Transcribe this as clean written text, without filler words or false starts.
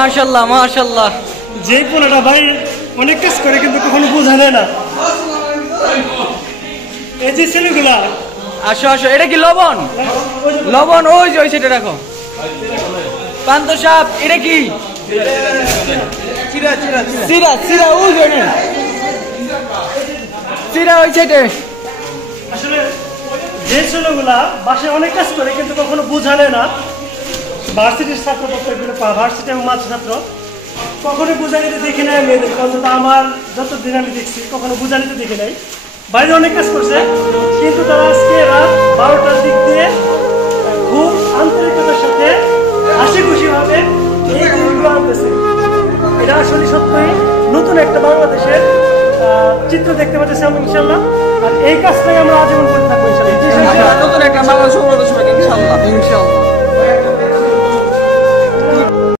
মাশাআল্লাহ মাশাআল্লাহ। যে পোলাটা ভাই অনেক কাজ করে কিন্তু কখনো বোঝা যায় না। এই যে ছেলেগুলা আসো আসো, এটা কি লবণ? লবণ ওই যে ওই সেটা রাখো। পান্ত সাপ এটা কি? চিরা চিরা ওই যে চিরা ওই সেটে। আসলে যে ছেলেগুলা বাসায় অনেক কাজ করে কিন্তু কখনো বোঝা যায় না, ভার্সিটির ছাত্র ভার্সিটি এবং মাত্র ছাত্র কখনো বোঝা নিতে দেখি নাই মেয়েদের, অন্তত আমার যতদিন আমি দেখছি কখনো বোঝা নিতে দেখি নাই। বাইরে অনেক কাজ করছে কিন্তু তারা আজকে রাত 12টার দিক দিয়ে খুব আন্তরিকতার সাথে হাসি খুশি ভাবে এই জিনিসগুলো আনতেছে। এটা আসলে সত্যই নতুন একটা বাংলাদেশের চিত্র দেখতে পাচ্ছি আমরা ইনশাল্লাহ। আর এই কাজটাই আমরা আজীবন করে থাকবো ইনশাল্লাহ। নতুন একটা বাংলাদেশ